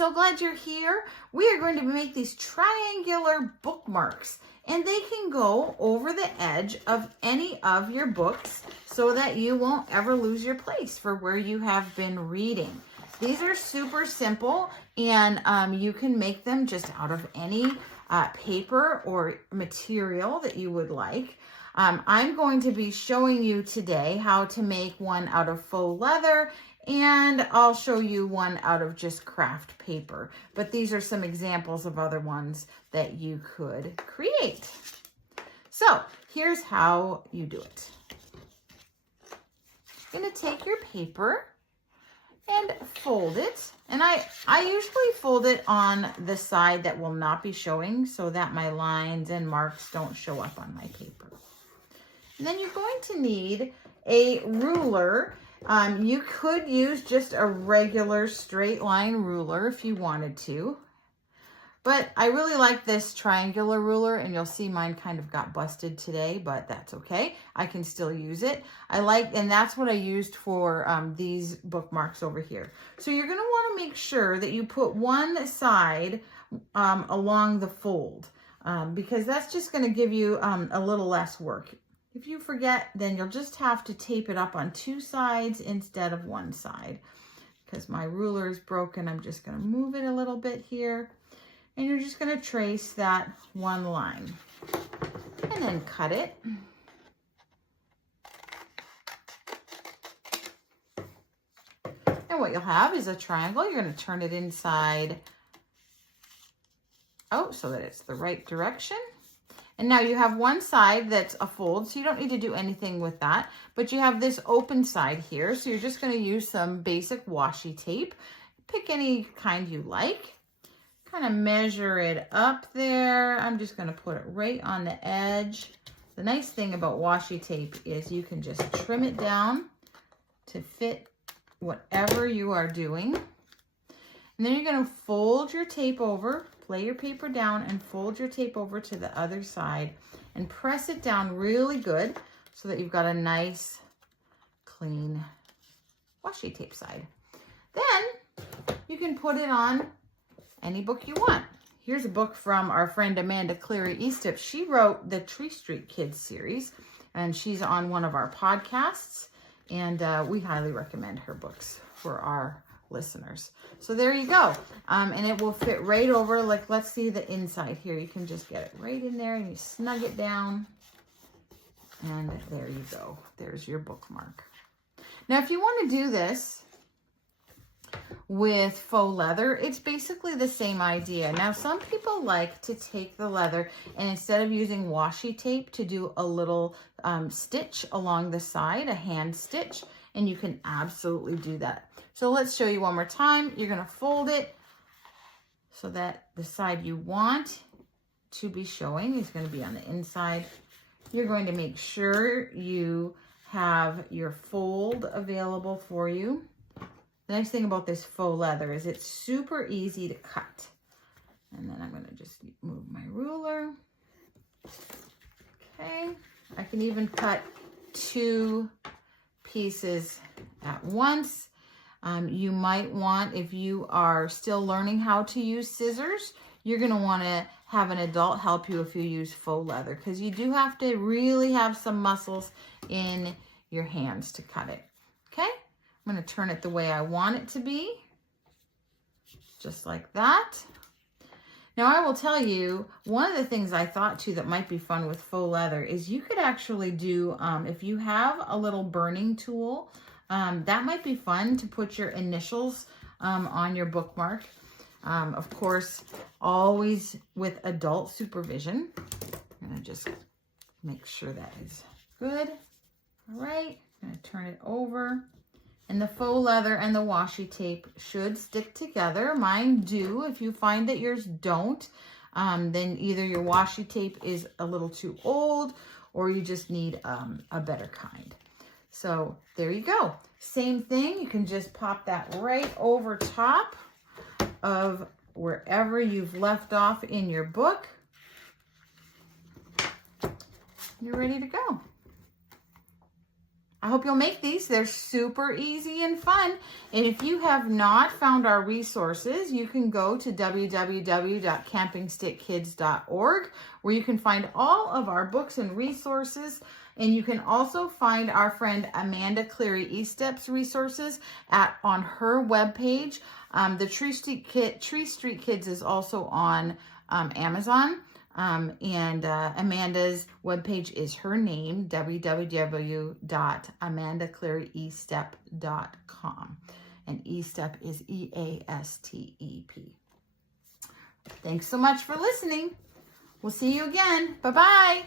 so glad you're here. We are going to make these triangular bookmarks, and they can go over the edge of any of your books so that you won't ever lose your place for where you have been reading. These are super simple, and you can make them just out of any paper or material that you would like. I'm going to be showing you today how to make one out of faux leather, and I'll show you one out of just craft paper. But these are some examples of other ones that you could create. So here's how you do it. You're going to take your paper and fold it. And I usually fold it on the side that will not be showing so that my lines and marks don't show up on my paper. And then you're going to need a ruler. You could use just a regular straight line ruler if you wanted to. But I really like this triangular ruler, and you'll see mine kind of got busted today, but that's okay. I can still use it. And that's what I used for these bookmarks over here. So you're gonna wanna make sure that you put one side along the fold because that's just gonna give you a little less work. If you forget, then you'll just have to tape it up on two sides instead of one side. Because my ruler is broken, I'm just gonna move it a little bit here. And you're just gonna trace that one line. And then cut it. And what you'll have is a triangle. You're gonna turn it inside out so that it's the right direction. And now you have one side that's a fold, so you don't need to do anything with that. But you have this open side here, so you're just going to use some basic washi tape. Pick any kind you like. Kind of measure it up there. I'm just going to put it right on the edge. The nice thing about washi tape is you can just trim it down to fit whatever you are doing. And then you're going to fold your tape over, lay your paper down and fold your tape over to the other side and press it down really good so that you've got a nice, clean washi tape side. Then you can put it on any book you want. Here's a book from our friend Amanda Cleary Eastip. She wrote the Tree Street Kids series, and she's on one of our podcasts, and we highly recommend her books for our listeners. So there you go. And it will fit right over, like, let's see the inside here. You can just get it right in there and you snug it down. And there you go. There's your bookmark. Now, if you want to do this with faux leather, it's basically the same idea. Now, some people like to take the leather and instead of using washi tape to do a little stitch along the side, a hand stitch, and you can absolutely do that. So let's show you one more time. You're going to fold it so that the side you want to be showing is going to be on the inside. You're going to make sure you have your fold available for you. The nice thing about this faux leather is it's super easy to cut. And then I'm going to just move my ruler. Okay. I can even cut two pieces at once. You might want, if you are still learning how to use scissors, you're going to want to have an adult help you if you use faux leather, because you do have to really have some muscles in your hands to cut it. Okay, I'm going to turn it the way I want it to be, just like that. Now, I will tell you, one of the things I thought too that might be fun with faux leather is you could actually do, if you have a little burning tool, that might be fun to put your initials on your bookmark. Of course, always with adult supervision. I'm going to just make sure that is good. All right, I'm going to turn it over. And the faux leather and the washi tape should stick together. Mine do. If you find that yours don't, then either your washi tape is a little too old or you just need a better kind. So there you go. Same thing. You can just pop that right over top of wherever you've left off in your book. You're ready to go. I hope you'll make these. They're super easy and fun. And if you have not found our resources, you can go to www.campingstickkids.org, where you can find all of our books and resources. And you can also find our friend Amanda Cleary E-Steps resources on her webpage. The Tree Street Kids is also on Amazon. Amanda's webpage is her name, www.amandaclearyestep.com. And E-Step is E-A-S-T-E-P. Thanks so much for listening. We'll see you again. Bye-bye.